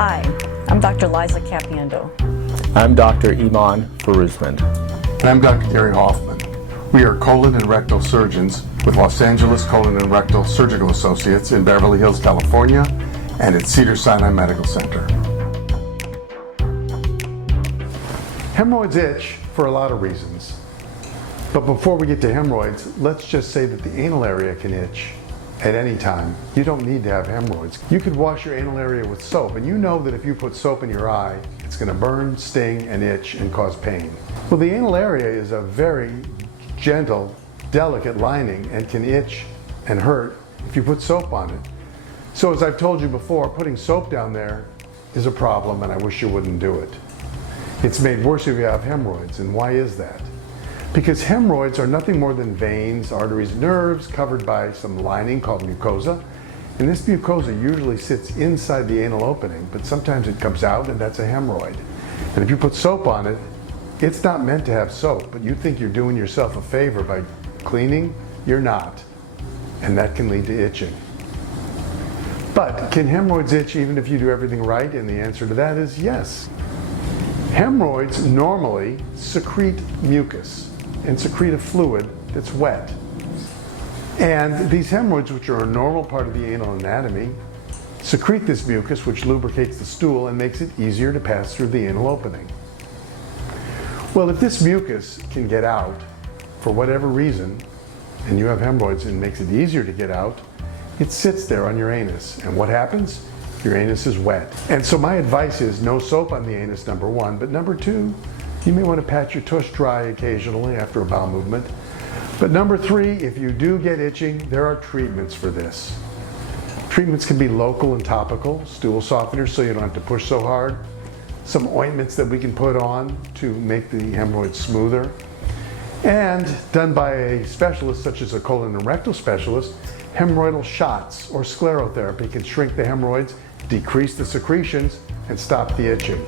Hi, I'm Dr. Liza Capiendo. I'm Dr. Iman Faruzman. And I'm Dr. Gary Hoffman. We are colon and rectal surgeons with Los Angeles Colon and Rectal Surgical Associates in Beverly Hills, California, and at Cedars-Sinai Medical Center. Hemorrhoids itch for a lot of reasons. But before we get to hemorrhoids, let's just say that the anal area can itch at any time. You don't need to have hemorrhoids. You could wash your anal area with soap, and you know that if you put soap in your eye, it's going to burn, sting, and itch and cause pain. Well, the anal area is a very gentle, delicate lining and can itch and hurt if you put soap on it. So as I've told you before, putting soap down there is a problem, and I wish you wouldn't do it. It's made worse if you have hemorrhoids, and why is that? Because hemorrhoids are nothing more than veins, arteries, nerves covered by some lining called mucosa. And this mucosa usually sits inside the anal opening, but sometimes it comes out, and that's a hemorrhoid. And if you put soap on it, it's not meant to have soap, but you think you're doing yourself a favor by cleaning. You're not. And that can lead to itching. But can hemorrhoids itch even if you do everything right? And the answer to that is yes. Hemorrhoids normally secrete mucus and secrete a fluid that's wet. And these hemorrhoids, which are a normal part of the anal anatomy, secrete this mucus, which lubricates the stool and makes it easier to pass through the anal opening. Well, if this mucus can get out for whatever reason, and you have hemorrhoids and it makes it easier to get out, it sits there on your anus. And what happens? Your anus is wet. And so my advice is no soap on the anus, number one. But number two, you may want to pat your tush dry occasionally after a bowel movement. But number three, if you do get itching, there are treatments for this. Treatments can be local and topical, stool softeners so you don't have to push so hard, some ointments that we can put on to make the hemorrhoids smoother, and done by a specialist such as a colon and rectal specialist, hemorrhoidal shots or sclerotherapy can shrink the hemorrhoids, decrease the secretions, and stop the itching.